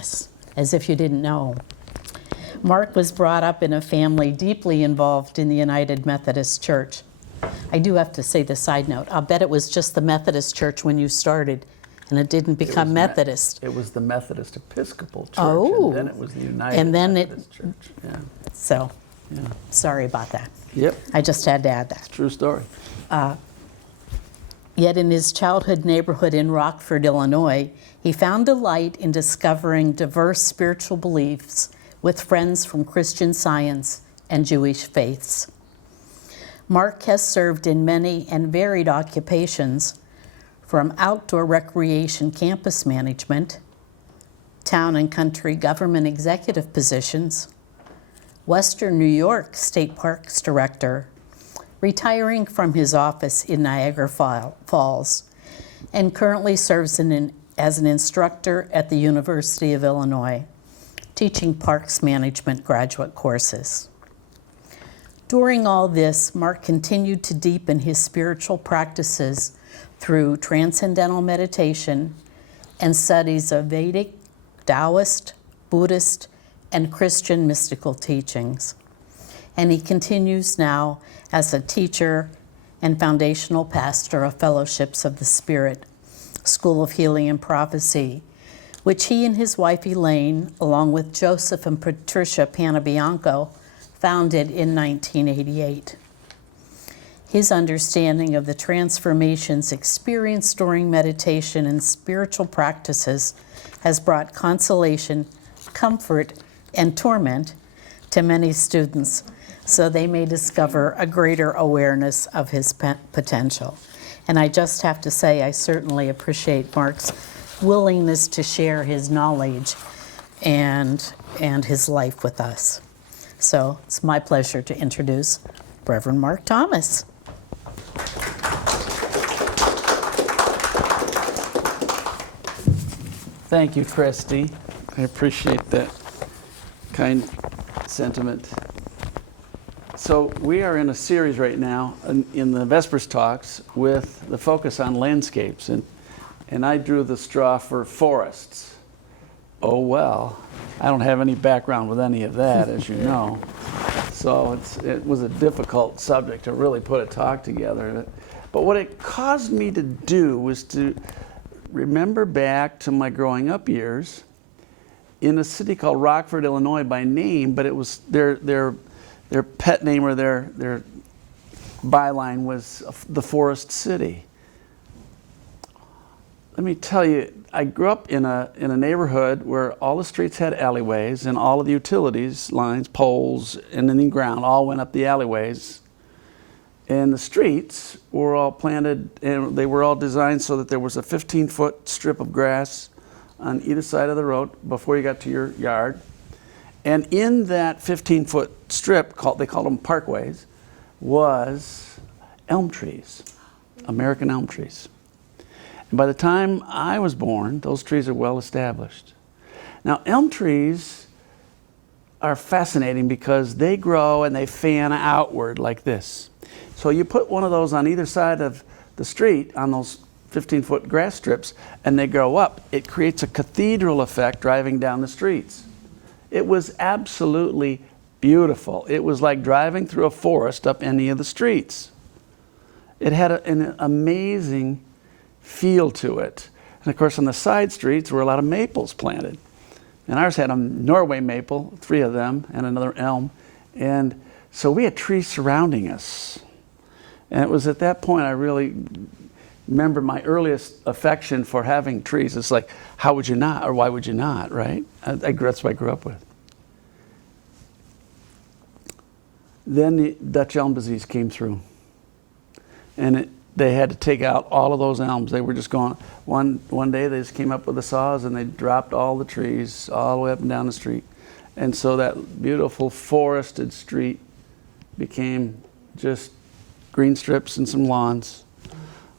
Thomas, as if you didn't know. Mark was brought up in a family deeply involved in the United Methodist Church. I do have to say the side note. I'll bet it was just the Methodist Church when you started, and it didn't become Methodist. It was the Methodist Episcopal Church, Oh. and then it was the United Methodist Church. Yeah. So, Yeah. sorry about that. Yep. I just had to add that. True story. Yet in his childhood neighborhood in Rockford, Illinois, he found delight in discovering diverse spiritual beliefs with friends from Christian Science and Jewish faiths. Mark has served in many and varied occupations, from outdoor recreation campus management, town and country government executive positions, Western New York State Parks Director, retiring from his office in Niagara Falls, and currently serves as an instructor at the University of Illinois, teaching parks management graduate courses. During all this, Mark continued to deepen his spiritual practices through transcendental meditation and studies of Vedic, Taoist, Buddhist, and Christian mystical teachings. And he continues now as a teacher and foundational pastor of Fellowships of the Spirit, School of Healing and Prophecy, which he and his wife Elaine, along with Joseph and Patricia Panabianco, founded in 1988. His understanding of the transformations experienced during meditation and spiritual practices has brought consolation, comfort, and torment to many students, so they may discover a greater awareness of his potential. And I just have to say, I certainly appreciate Mark's willingness to share his knowledge and his life with us. So it's my pleasure to introduce Reverend Mark Thomas. Thank you, Christy. I appreciate that kind sentiment. So we are in a series right now in the Vespers talks with the focus on landscapes, and I drew the straw for forests. Oh well, I don't have any background with any of that, as you know. So it was a difficult subject to really put a talk together. But what it caused me to do was to remember back to my growing up years in a city called Rockford, Illinois by name, but it was their pet name or their byline was the Forest City. Let me tell you, I grew up in a neighborhood where all the streets had alleyways, and all of the utilities lines, poles, and then the ground all went up the alleyways. And the streets were all planted, and they were all designed so that there was a 15-foot strip of grass on either side of the road before you got to your yard. And in that 15-foot strip, they called them parkways, was elm trees, American elm trees. And by the time I was born, those trees are well established. Now, elm trees are fascinating because they grow and they fan outward like this. So you put one of those on either side of the street on those 15-foot grass strips, and they grow up. It creates a cathedral effect driving down the streets. It was absolutely beautiful. It was like driving through a forest up any of the streets. It had an amazing feel to it. And of course, on the side streets were a lot of maples planted. And ours had a Norway maple, 3 of them, and another elm. And so we had trees surrounding us. And it was at that point I really remember my earliest affection for having trees. It's like, how would you not, or why would you not, right? That's what I grew up with. Then the Dutch elm disease came through. And they had to take out all of those elms. They were just gone. One day they just came up with the saws and they dropped all the trees all the way up and down the street. And so that beautiful forested street became just green strips and some lawns.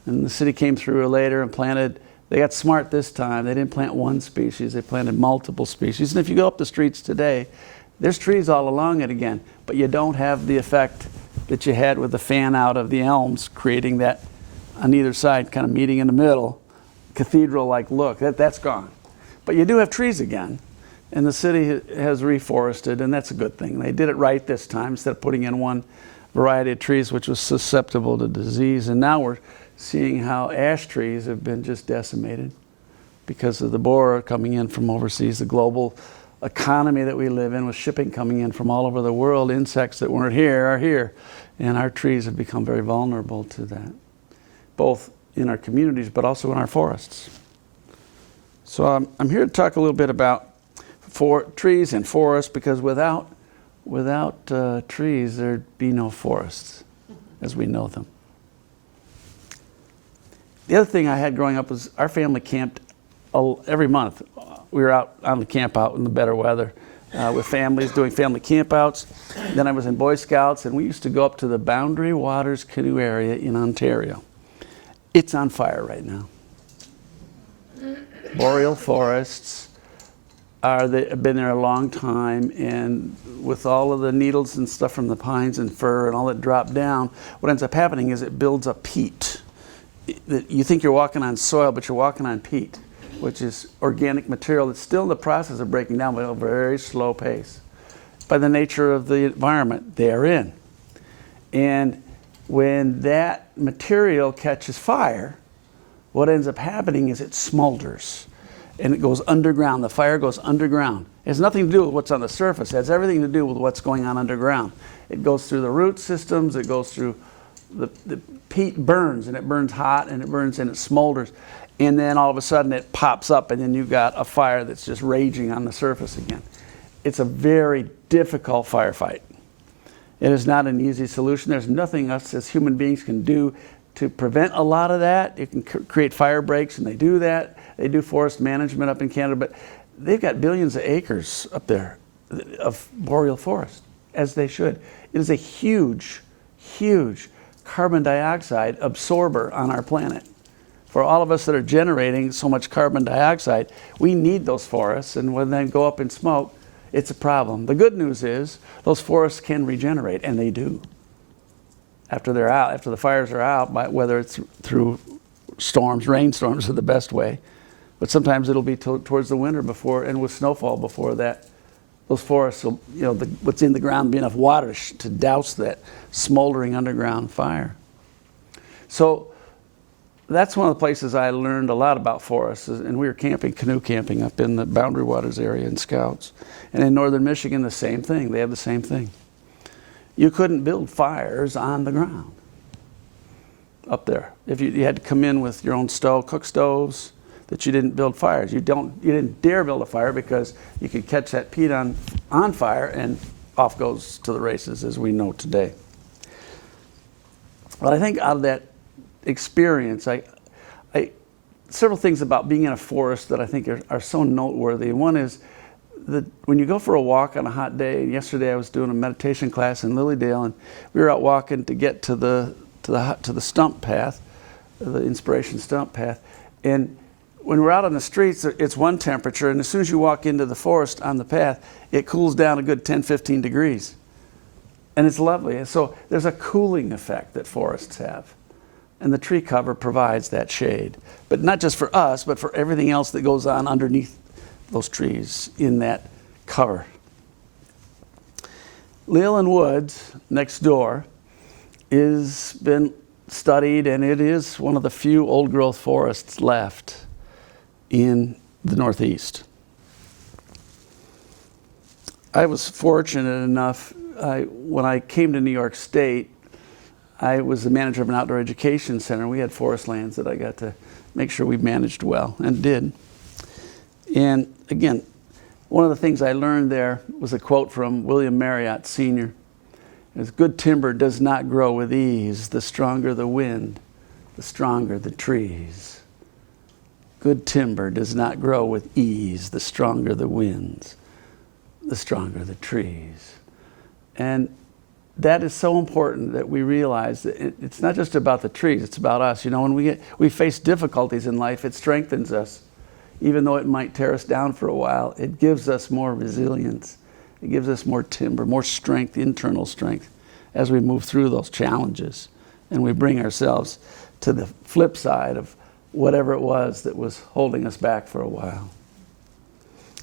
And the city came through later and planted. They got smart this time. They didn't plant one species. They planted multiple species. And if you go up the streets today, there's trees all along it again. But you don't have the effect that you had with the fan out of the elms, creating that on either side, kind of meeting in the middle, cathedral-like look. That's gone. But you do have trees again. And the city has reforested, and that's a good thing. They did it right this time instead of putting in one variety of trees which was susceptible to disease. And now we're seeing how ash trees have been just decimated because of the borer coming in from overseas, the global economy that we live in with shipping coming in from all over the world. Insects that weren't here are here, and our trees have become very vulnerable to that, both in our communities but also in our forests. So I'm here to talk a little bit about trees and forests, because without trees there'd be no forests as we know them. The other thing I had growing up was our family camped every month. We were out on the camp out in the better weather with families doing family campouts. Then I was in Boy Scouts, and we used to go up to the Boundary Waters canoe area in Ontario. It's on fire right now. Boreal forests have been there a long time, and with all of the needles and stuff from the pines and fir and all that drop down, what ends up happening is it builds up peat. You think you're walking on soil, but you're walking on peat, which is organic material that's still in the process of breaking down, but at a very slow pace by the nature of the environment they're in. And when that material catches fire, what ends up happening is it smolders and it goes underground. The fire goes underground. It has nothing to do with what's on the surface. It has everything to do with what's going on underground. It goes through the root systems. It goes through the peat burns, and it burns hot, and it burns and it smolders. And then all of a sudden it pops up, and then you've got a fire that's just raging on the surface again. It's a very difficult firefight. It is not an easy solution. There's nothing us as human beings can do to prevent a lot of that. You can create fire breaks, and they do that. They do forest management up in Canada, but they've got billions of acres up there of boreal forest, as they should. It is a huge, huge carbon dioxide absorber on our planet. For all of us that are generating so much carbon dioxide, we need those forests, and when they go up in smoke, it's a problem. The good news is those forests can regenerate, and they do. After they're out, after the fires are out, whether it's through storms, rainstorms are the best way, but sometimes it'll be towards the winter before, and with snowfall before that, those forests will, what's in the ground, be enough water to douse that smoldering underground fire. So that's one of the places I learned a lot about forests, and we were canoe camping up in the Boundary Waters area in Scouts. And in northern Michigan, the same thing. They have the same thing. You couldn't build fires on the ground up there. If you had to come in with your own cook stoves, that you didn't build fires. You didn't dare build a fire, because you could catch that peat on fire, and off goes to the races, as we know today. But I think out of that experience, several things about being in a forest that I think are so noteworthy. And one is that when you go for a walk on a hot day, and yesterday I was doing a meditation class in Lilydale, and we were out walking to get to the stump path, the inspiration stump path. And when we're out on the streets, it's one temperature, and as soon as you walk into the forest on the path, it cools down a good 10, 15 degrees. And it's lovely. And so there's a cooling effect that forests have. And the tree cover provides that shade. But not just for us, but for everything else that goes on underneath those trees in that cover. Leland Woods, next door, has been studied, and it is one of the few old-growth forests left in the Northeast. I was fortunate enough, when I came to New York State, I was the manager of an outdoor education center. We had forest lands that I got to make sure we managed well, and did. And again, one of the things I learned there was a quote from William Marriott Sr. It was, "Good timber does not grow with ease. The stronger the wind, the stronger the trees." Good timber does not grow with ease. The stronger the winds, the stronger the trees. And that is so important that we realize that it's not just about the trees, it's about us. When we face difficulties in life, it strengthens us. Even though it might tear us down for a while, it gives us more resilience. It gives us more timber, more strength, internal strength, as we move through those challenges. And we bring ourselves to the flip side of whatever it was that was holding us back for a while.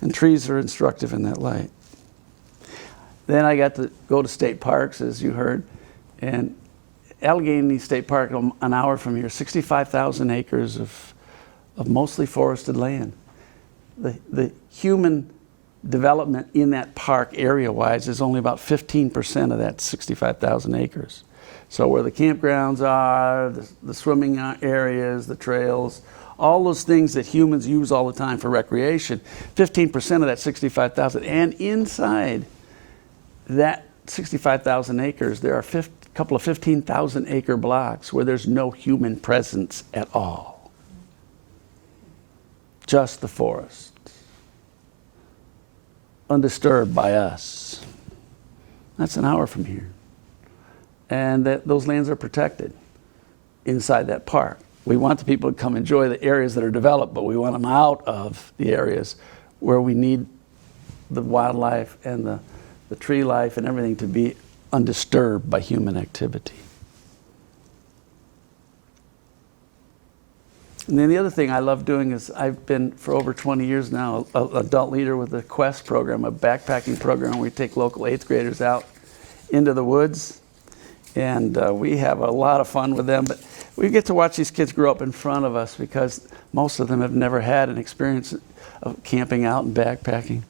And trees are instructive in that light. Then I got to go to state parks, as you heard, and Allegheny State Park, an hour from here, 65,000 acres of mostly forested land. The human development in that park area-wise is only about 15% of that 65,000 acres. So where the campgrounds are, the swimming areas, the trails, all those things that humans use all the time for recreation, 15% of that 65,000. And inside that 65,000 acres, there are a couple of 15,000 acre blocks where there's no human presence at all. Just the forest. Undisturbed by us. That's an hour from here. And those lands are protected inside that park. We want the people to come enjoy the areas that are developed, but we want them out of the areas where we need the wildlife and the tree life and everything to be undisturbed by human activity. And then the other thing I love doing is I've been for over 20 years now an adult leader with the Quest program, a backpacking program where we take local 8th graders out into the woods. And we have a lot of fun with them, but we get to watch these kids grow up in front of us because most of them have never had an experience of camping out and backpacking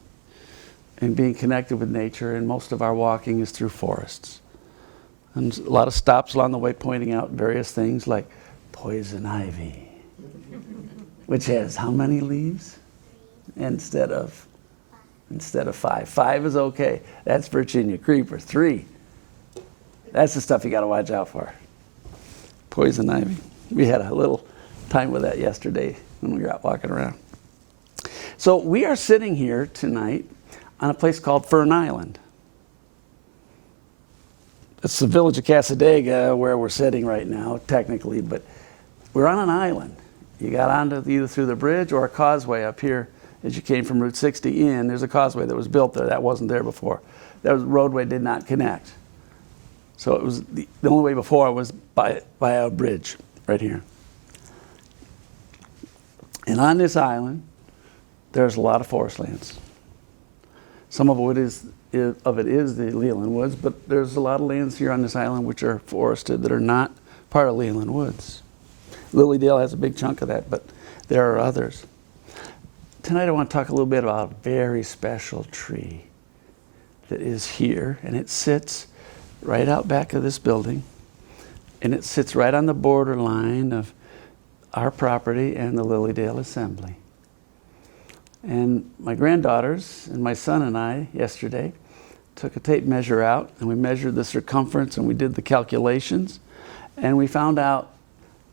and being connected with nature, and most of our walking is through forests. And a lot of stops along the way pointing out various things like poison ivy, which has how many leaves? Instead of 5. 5 is okay. That's Virginia creeper. 3. That's the stuff you got to watch out for. Poison ivy. We had a little time with that yesterday when we were out walking around. So we are sitting here tonight on a place called Fern Island. It's the village of Cassadaga where we're sitting right now, technically, but we're on an island. You got onto either through the bridge or a causeway up here as you came from Route 60 in. There's a causeway that was built there. That wasn't there before. That roadway did not connect. So it was the only way before was by a bridge right here. And on this island, there's a lot of forest lands. Some of it is the Leland Woods, but there's a lot of lands here on this island which are forested that are not part of Leland Woods. Lilydale has a big chunk of that, but there are others. Tonight I want to talk a little bit about a very special tree that is here, and it sits right out back of this building, and it sits right on the borderline of our property and the Lilydale Assembly. And my granddaughters and my son and I yesterday took a tape measure out, and we measured the circumference, and we did the calculations, and we found out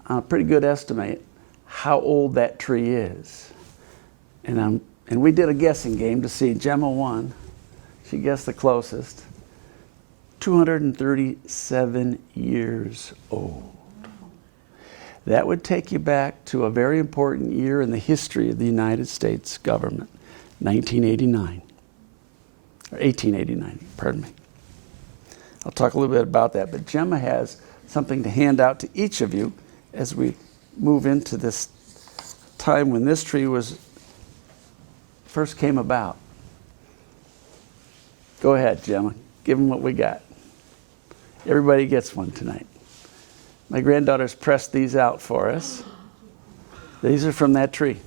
on a pretty good estimate how old that tree is. And we did a guessing game to see. Gemma won. She guessed the closest. 237 years old. That would take you back to a very important year in the history of the United States government, 1989, or 1889, pardon me. I'll talk a little bit about that, but Gemma has something to hand out to each of you as we move into this time when this tree first came about. Go ahead, Gemma. Give them what we got. Everybody gets one tonight. My granddaughters pressed these out for us. These are from that tree.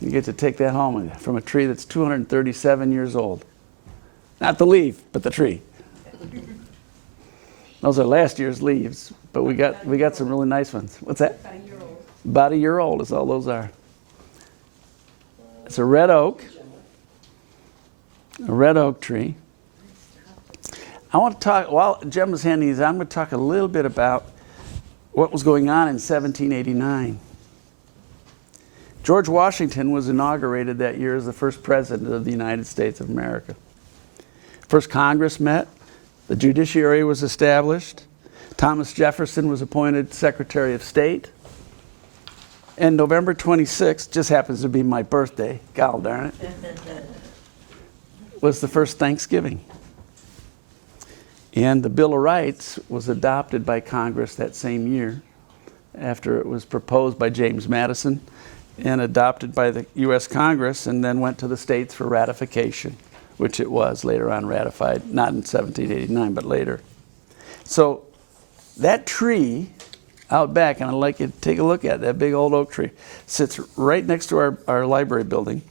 You get to take that home from a tree that's 237 years old. Not the leaf, but the tree. Those are last year's leaves, but we got some really nice ones. What's that? About a year old. About a year old is all those are. It's a red oak tree. I want to talk, while Gemma's handing these out, I'm going to talk a little bit about what was going on in 1789. George Washington was inaugurated that year as the first president of the United States of America. First Congress met, the judiciary was established, Thomas Jefferson was appointed Secretary of State, and November 26th, just happens to be my birthday, gol darn it, was the first Thanksgiving. And the Bill of Rights was adopted by Congress that same year after it was proposed by James Madison and adopted by the U.S. Congress, and then went to the states for ratification, which it was later on ratified, not in 1789, but later. So that tree out back, and I'd like you to take a look at that big old oak tree, sits right next to our library building,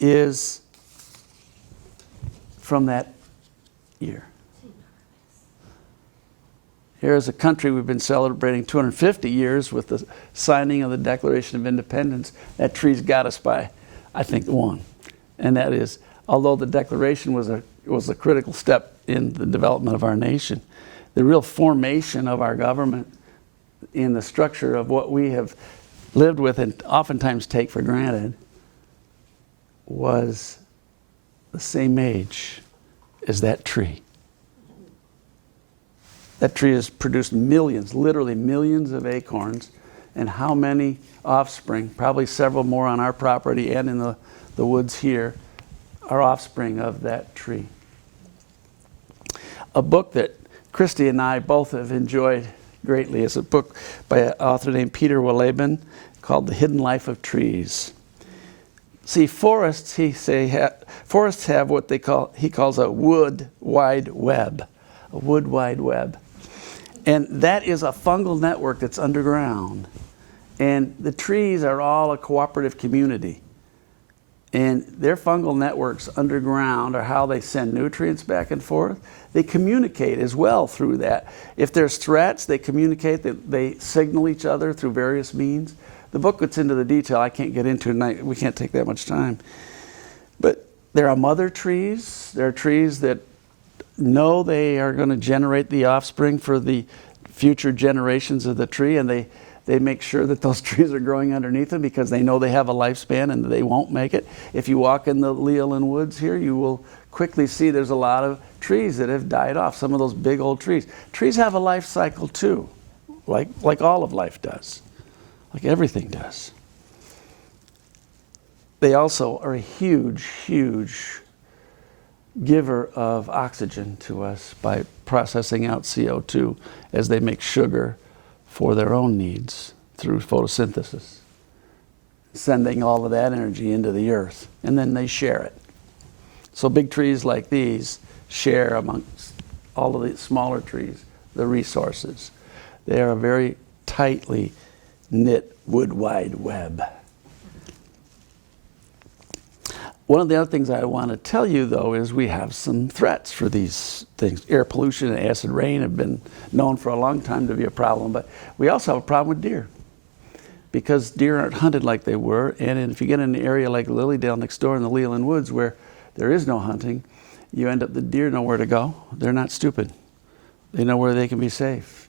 is from that year. Here is a country we've been celebrating 250 years with the signing of the Declaration of Independence. That tree's got us by, I think, one. And that is, although the Declaration was a critical step in the development of our nation, the real formation of our government in the structure of what we have lived with and oftentimes take for granted was the same age as that tree. That tree has produced millions, literally millions of acorns, and how many offspring, probably several more on our property and in the woods here, are offspring of that tree. A book that Christy and I both have enjoyed greatly is a book by an author named Peter Wohlleben called The Hidden Life of Trees. See, forests, forests have what he calls a wood wide web, a wood wide web. And that is a fungal network that's underground. And the trees are all a cooperative community. And their fungal networks underground are how they send nutrients back and forth. They communicate as well through that. If there's threats, they communicate, they signal each other through various means. The book gets into the detail I can't get into tonight. We can't take that much time. But there are mother trees. There are trees that know they are going to generate the offspring for the future generations of the tree, and they make sure that those trees are growing underneath them because they know they have a lifespan and they won't make it. If you walk in the Leland Woods here, you will quickly see there's a lot of trees that have died off, some of those big old trees. Trees have a life cycle too, like all of life does, like everything does. They also are a huge, huge giver of oxygen to us by processing out CO2 as they make sugar for their own needs through photosynthesis, sending all of that energy into the earth, and then they share it. So big trees like these share amongst all of the smaller trees the resources. They are a very tightly knit wood wide web. One of the other things I want to tell you, though, is we have some threats for these things. Air pollution and acid rain have been known for a long time to be a problem, but we also have a problem with deer because deer aren't hunted like they were, and if you get in an area like Lilydale next door in the Leland Woods where there is no hunting, you end up, the deer know where to go. They're not stupid. They know where they can be safe.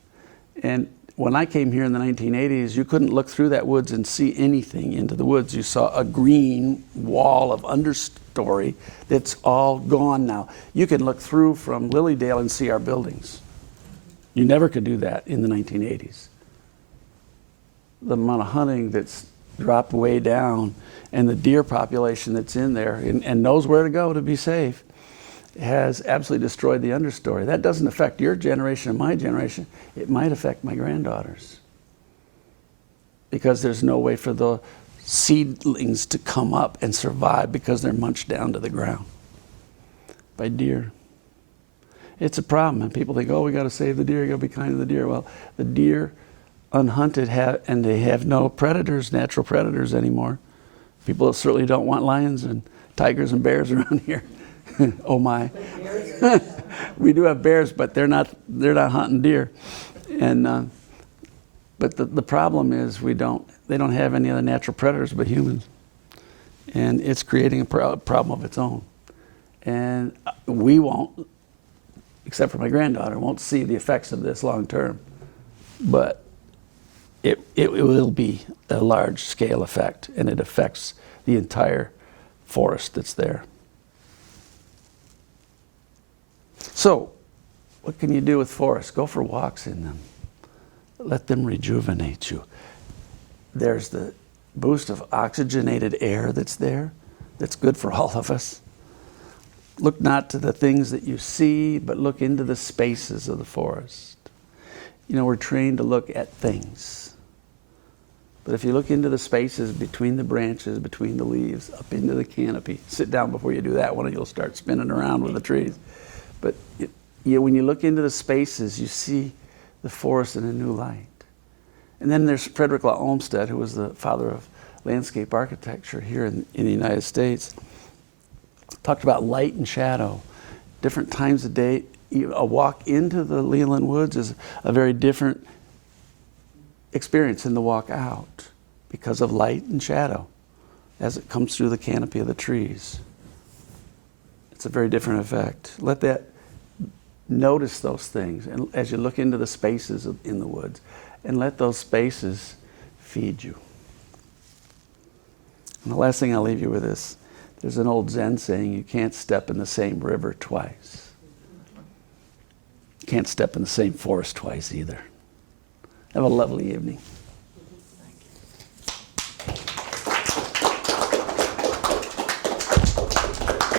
And when I came here in the 1980s, you couldn't look through that woods and see anything into the woods. You saw a green wall of understory that's all gone now. You can look through from Lilydale and see our buildings. You never could do that in the 1980s. The amount of hunting that's dropped way down and the deer population that's in there and knows where to go to be safe has absolutely destroyed the understory. That doesn't affect your generation or my generation. It might affect my granddaughters because there's no way for the seedlings to come up and survive because they're munched down to the ground by deer. It's a problem, and people think, oh, we got to save the deer, you got to be kind to the deer. Well, the deer unhunted and they have no predators, natural predators anymore. People certainly don't want lions and tigers and bears around here. Oh my. We do have bears, but they're not hunting deer. And but the problem is they don't have any other natural predators but humans. And it's creating a problem of its own. And we won't, except for my granddaughter, won't see the effects of this long term. But it will be a large scale effect, and it affects the entire forest that's there. So, what can you do with forests? Go for walks in them. Let them rejuvenate you. There's the boost of oxygenated air that's there, that's good for all of us. Look not to the things that you see, but look into the spaces of the forest. You know, we're trained to look at things. But if you look into the spaces between the branches, between the leaves, up into the canopy, sit down before you do that one and you'll start spinning around with the trees. But when you look into the spaces, you see the forest in a new light. And then there's Frederick Law Olmsted, who was the father of landscape architecture here in the United States. Talked about light and shadow, different times of day. A walk into the Leland Woods is a very different experience than the walk out because of light and shadow as it comes through the canopy of the trees. It's a very different effect. Notice those things, and as you look into the spaces in the woods, and let those spaces feed you. And the last thing I'll leave you with is, there's an old Zen saying, you can't step in the same river twice. You can't step in the same forest twice either. Have a lovely evening.